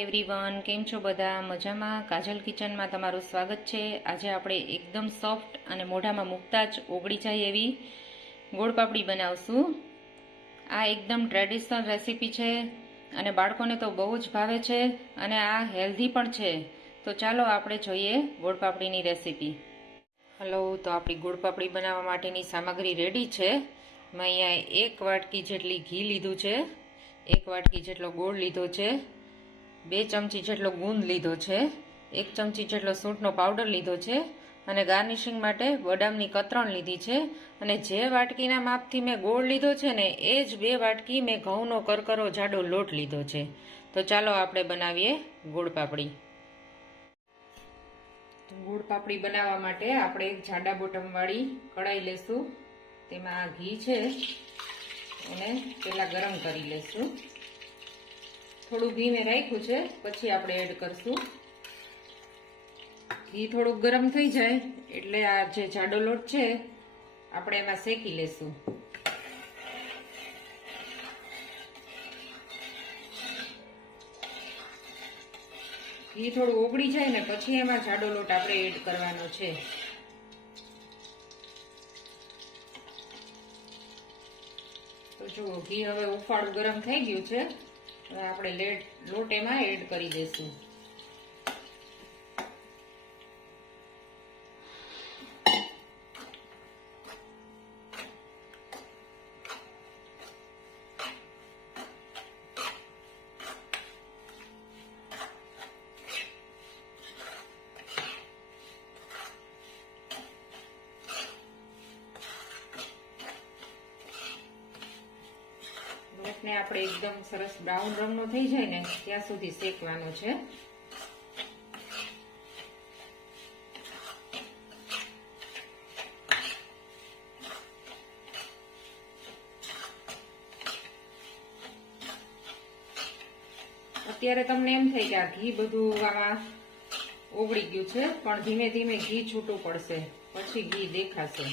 Everyone, કેમ છો બધા? મજામાં? કાજલ કિચનમાં તમારું સ્વાગત છે. આજે આપણે એકદમ સોફ્ટ અને મોઢામાં મૂકતા જ ઓગળી જાય એવી ગોળ પાપડી બનાવશું. આ એકદમ ટ્રેડિશનલ રેસીપી છે અને બાળકોને તો બહુ જ ભાવે છે અને આ હેલ્ધી પણ છે. તો ચાલો આપણે જોઈએ ગોળ પાપડીની રેસીપી. હલો, તો આપણી ગોળ પાપડી બનાવવા માટેની સામગ્રી રેડી છે. મેં અહીંયા 1 વાટકી જેટલી ઘી લીધું છે, 1 વાટકી જેટલો ગોળ લીધો છે, 2 ચમચી જેટલો ગુંદ લીધો છે, 1 ચમચી જેટલો સૂંઠનો પાવડર લીધો છે અને ગાર્નિશિંગ માટે બદામની કતરણ લીધી છે. અને જે વાટકીના માપથી મેં ગોળ લીધો છે ને એ જ 2 વાટકી મેં ઘઉંનો કરકરો જાડો લોટ લીધો છે. તો ચાલો આપણે બનાવીએ ગોળ પાપડી. ગોળ પાપડી બનાવવા માટે આપણે એક જાડા બોટમવાળી કઢાઈ લેશું. તેમાં ઘી છે એને પહેલાં ગરમ કરી લેશું. થોડું ઘી મેં રાખ્યું છે, પછી આપણે એડ કરશું. ઘી થોડુંક ગરમ થઈ જાય એટલે આ જે જાડો લોટ છે આપણે એમાં શેકી લેશું. ઘી થોડું ઓગળી જાય ને પછી એમાં જાડો લોટ આપણે એડ કરવાનો છે. તો જુઓ, ઘી હવે ઉફાળું ગરમ થઈ ગયું છે. હવે આપણે લોટ એમાં એડ કરી દઈશું. લોટને આપણે એકદમ સરસ બ્રાઉન રંગનો થઈ જાય ને ત્યાં સુધી શેકવાનો છે. અત્યારે તમને એમ થાય કે આ ઘી બધું આમાં ઓગળી ગયું છે, પણ ધીમે ધીમે ઘી છૂટું પડશે, પછી ઘી દેખાશે.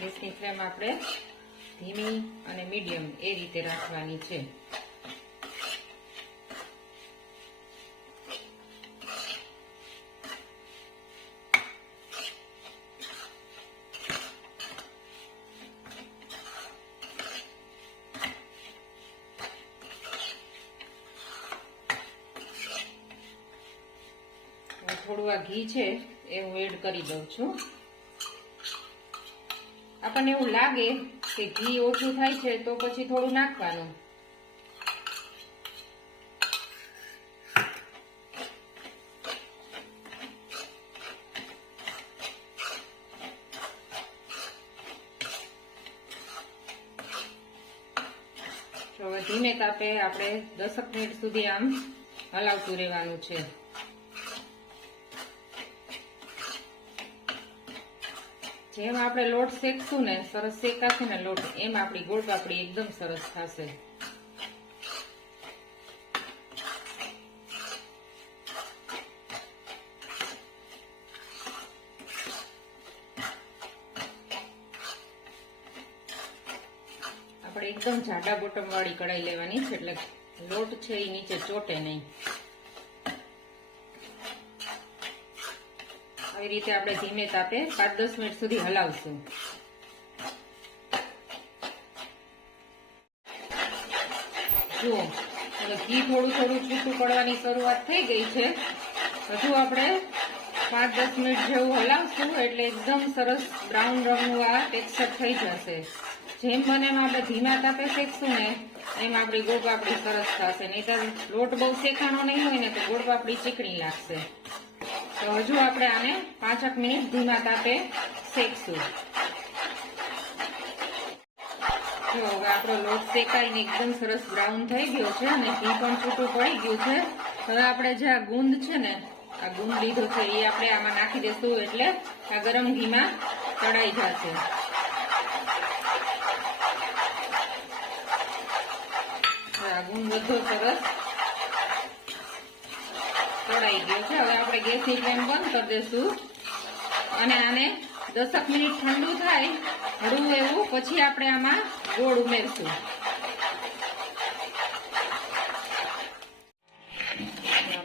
ગેસની ફ્લેમ આપણે ધીમી અને મીડિયમ એ રીતે રાખવાની છે. થોડું આ ઘી છે એ હું એડ કરી દઉં છું. આપણને એવું લાગે કે ઘી ઓછું થાય છે તો પછી થોડું નાખવાનું. હવે ધીમે તાપે આપણે 10 મિનિટ સુધી આમ હલાવતું રહેવાનું છે. જેમ આપણે લોટ શેકશું ને, સરસ શેકાશે ને લોટ, એમ આપણી ગોળ પાપડી એકદમ સરસ થશે. આપણે એકદમ જાડા બોટમ વાળી કઢાઈ લેવાની છે એટલે લોટ છે એ નીચે ચોટે નહીં. આવી રીતે આપણે ધીમે તાપે 5-10 મિનિટ સુધી હલાવશું. જુઓ, ઘી થોડું થોડું છૂટું પડવાની શરૂઆત થઈ ગઈ છે. હજુ આપણે 5-10 મિનિટ જેવું હલાવશું એટલે એકદમ સરસ બ્રાઉન રંગનું આ ટેક્સચર થઈ જશે. જેમ બને એમ આપણે ધીમા તાપે શેકશું ને એમ આપણી ગોળ પાપડી સરસ થશે. નહીંતર લોટ બહુ શેકાણો નહીં હોય ને તો ગોળ પાપડી ચીકણી લાગશે. તો હજુ આપણે આને 5 મિનિટ ધીમા તાપે શેકશું. જો હવે આપણો લોટ શેકાઈને એકદમ સરસ બ્રાઉન થઈ ગયો છે અને ઘી પણ છૂટું પડી ગયું છે. હવે આપણે જે આ ગુંદ છે ને, આ ગુંદ લીધો છે એ આપણે આમાં નાખી દઈશું એટલે આ ગરમ ઘીમાં તળાઈ જશે. આ ગુંદ બધો સરસ તળાઈ ગયો છે. હવે આપણે ગેસની ફ્લેમ બંધ કરી દઈશું અને આને 10 મિનિટ ઠંડુ થાય હળવું એવું, પછી આપણે આમાં ગોળ ઉમેરશું.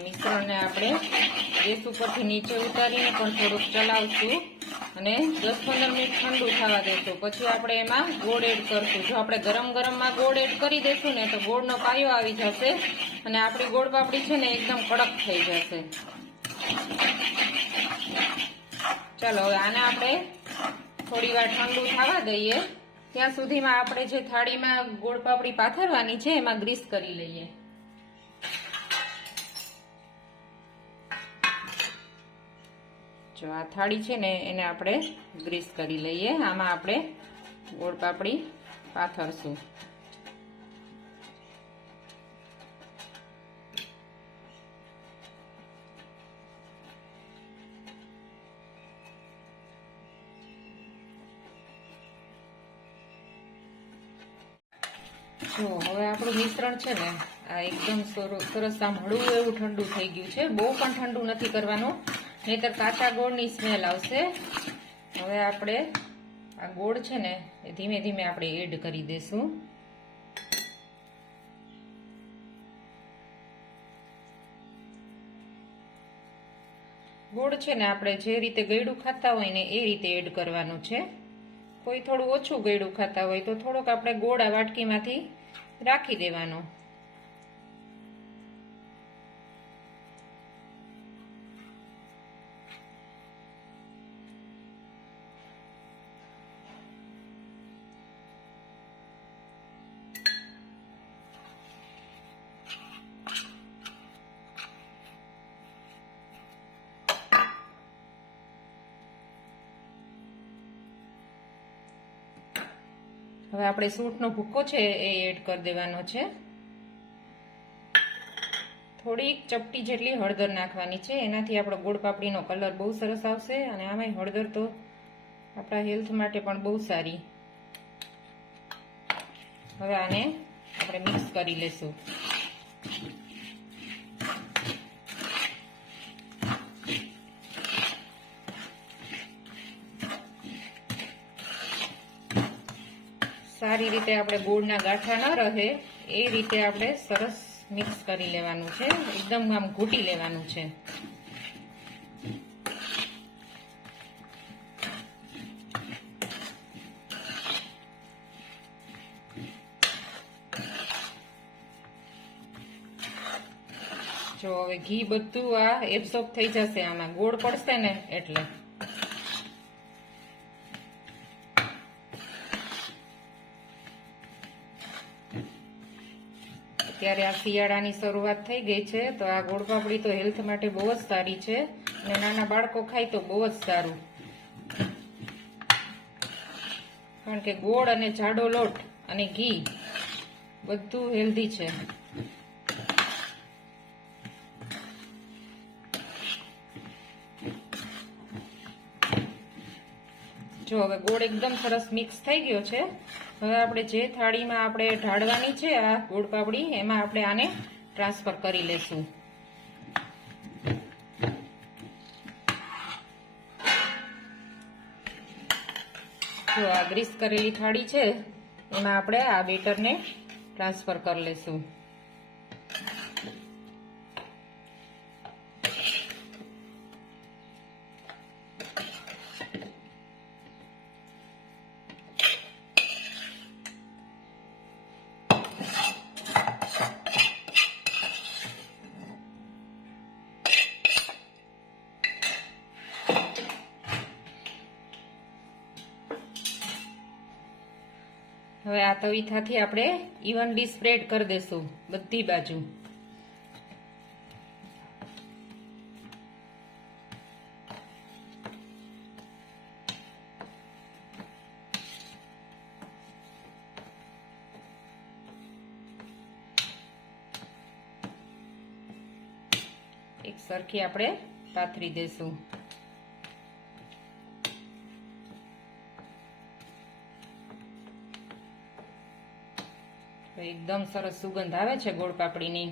મિશ્રણને આપણે ગેસ ઉપરથી નીચે ઉતારીને પણ થોડુંક ચલાવશું અને 10-15 મિનિટ ઠંડુ થવા દઈશું. પછી આપણે એમાં ગોળ એડ કરશું. જો આપણે ગરમ ગરમમાં ગોળ એડ કરી દઈશું ને તો ગોળનો પાયો આવી જશે અને આપણી ગોળ પાપડી છે ને એકદમ કડક થઈ જશે. ચાલો હવે આને આપણે થોડી વાર ઠંડુ થવા દઈએ. ત્યાં સુધીમાં આપણે જે થાળીમાં ગોળ પાપડી પાથરવાની છે એમાં ગ્રીસ કરી લઈએ. જો આ થાળી છે ને એને આપણે ગ્રીસ કરી લઈએ. આમાં આપણે ગોળ પાપડી પાથરશું. જો હવે આપણું મિશ્રણ છે ને આ એકદમ સરસ આમ હળવું એવું ઠંડુ થઈ ગયું છે. બહુ પણ ઠંડુ નથી કરવાનું, નહીતર કાચા ગોળની સ્મેલ આવશે. હવે આપણે આ ગોળ છે ને એ ધીમે ધીમે આપણે એડ કરી દઈશું. ગોળ છે ને આપણે જે રીતે ગળ્યું ખાતા હોય ને એ રીતે એડ કરવાનું છે. કોઈ થોડું ઓછું ગળ્યું ખાતા હોય તો થોડોક આપણે ગોળ આ વાટકીમાંથી રાખી દેવાનો. હવે આપણે સૂંઠનો ભૂકો છે એ એડ કરી દેવાનો છે. થોડીક ચપટી જેટલી હળદર નાખવાની છે, એનાથી આપણો ગોળ પાપડીનો કલર બહુ સરસ આવશે અને આમાંય હળદર તો આપણા હેલ્થ માટે પણ બહુ સારી. હવે આને આપણે મિક્સ કરી લેશું. સારી રીતે આપણે ગોળના ગાંઠા ન રહે એ રીતે આપણે સરસ મિક્સ કરી લેવાનું છે. એકદમ આમ ઘૂંટી લેવાનું છે. જો હવે ઘી બધું આ એબ્સોર્બ થઈ જશે, આમાં ગોળ પડશે ને એટલે. અત્યારે આ શિયાળાની શરૂઆત થઈ ગઈ છે તો આ ગોળ પાપડી તો હેલ્થ માટે બહુ જ સારી છે અને નાના બાળકો ખાય તો બહુ જ સારું, કારણ કે ગોળ અને જાડો લોટ અને ઘી બધું હેલ્ધી છે. જો હવે ગોળ એકદમ સરસ મિક્સ થઈ ગયો છે. હવે આપણે જે થાળીમાં આપણે ઢાળવાની છે આ ગોળ પાપડી એમાં આપણે આને ટ્રાન્સફર કરી લેશું. જો આ ગ્રીસ કરેલી થાળી છે એમાં આપણે આ બેટરને ટ્રાન્સફર કરી લેશું. હવે આ તવીથાથી આપણે ઇવનલી સ્પ્રેડ કરી દેશું બધી બાજુ. એક સરખી આપણે પાથરી દેશું. એકદમ સરસ સુગંધ આવે છે ગોળ પાપડીની.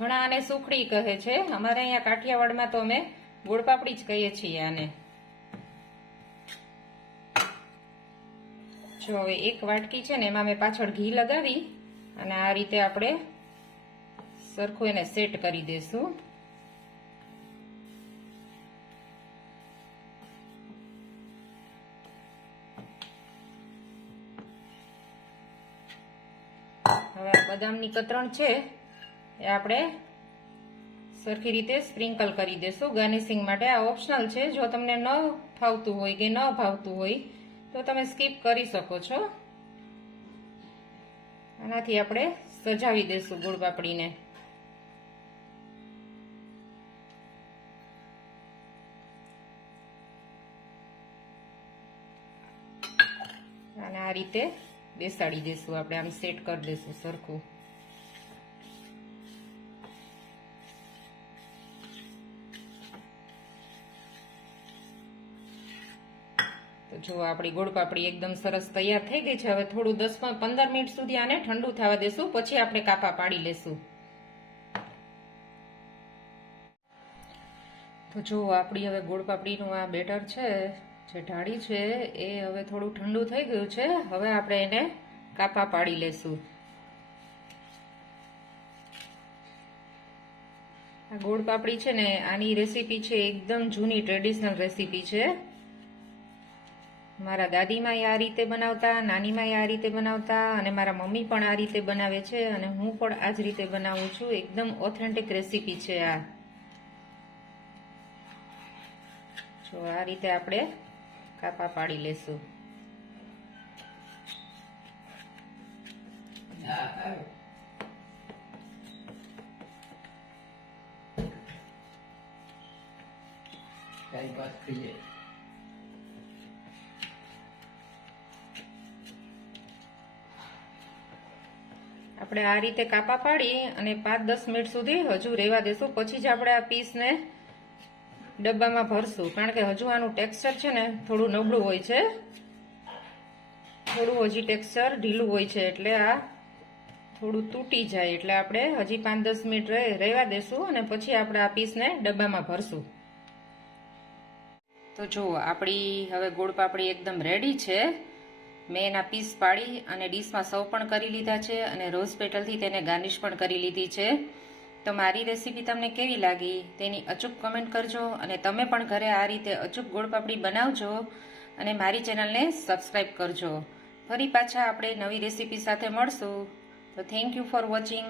ઘણા આને સુખડી કહે છે, અમારે અહીંયા કાઠિયાવાડમાં તો અમે ગોળપાપડી જ કહીએ છીએ આને. જો હવે એક વાટકી છે ને એમાં મેં પાછળ ઘી લગાવી અને આ રીતે આપણે સરખું એને સેટ કરી દેશું. હવે આ બદામની કતરણ છે એ આપણે સરખી રીતે સ્પ્રિંકલ કરી દેશું ગાર્નિશિંગ માટે. આ ઓપ્શનલ છે, જો તમને ન ફાવતું હોય કે ન ભાવતું હોય તો તમે સ્કીપ કરી શકો છો. આનાથી આપણે સજાવી દેશું ગોળપાપડીને. અને આ રીતે બેસાડી દેશું આપણે, આમ સેટ કરી દેશું સરખું. તો જો આપણી ગોળપાપડી એકદમ સરસ તૈયાર થઈ ગઈ છે. હવે થોડું 10-15 મિનિટ સુધી આને ઠંડુ થવા દેશું, પછી આપણે કાપા પાડી લેશું. તો જો આપણી હવે ગોળપાપડીનું આ બેટર છે, જે ઢાળી છે, એ હવે થોડું ઠંડુ થઈ ગયું છે. હવે આપણે એને કાપા પાડી લેશું. આ ગોળપાપડી છે ને, આની રેસીપી છે એકદમ જૂની ટ્રેડિશનલ રેસીપી છે. મારા દાદીમાં આ રીતે બનાવતા, નાનીમાં આ રીતે બનાવતા, અને મારા મમ્મી પણ આ રીતે બનાવે છે, અને હું પણ આ જ રીતે બનાવું છું. એકદમ ઓથેન્ટિક રેસીપી છે આ. જો આ રીતે આપણે કાપા પાડી લેશું. આપણે આ રીતે કાપા પાડી અને 5-10 મિનિટ સુધી હજુ રહેવા દેશું. પછી જ આપણે આ પીસને ડબ્બામાં ભરશું, કારણ કે હજુ આનું ટેક્સચર છે ને થોડું નબળું હોય છે, થોડું હજી ટેક્સચર ઢીલું હોય છે, એટલે આ થોડું તૂટી જાય. એટલે આપણે હજી 5-10 મિનિટ રહેવા દેશું અને પછી આપણે આ પીસને ડબ્બામાં ભરશું. તો જો આપણી હવે ગોળપાપડી એકદમ રેડી છે. મેં એના પીસ પાડી અને ડીશમાં સર્વ પણ કરી લીધા છે અને રોઝ પેટલથી તેને ગાર્નિશ પણ કરી લીધી છે. તો મારી રેસીપી તમને કેવી લાગી તેની અચૂક કમેન્ટ કરજો, અને તમે પણ ઘરે આ રીતે અચૂક ગોળપાપડી બનાવજો અને મારી ચેનલને સબસ્ક્રાઈબ કરજો. ફરી પાછા આપણે નવી રેસીપી સાથે મળશું. તો થેન્ક યુ ફોર વોચિંગ.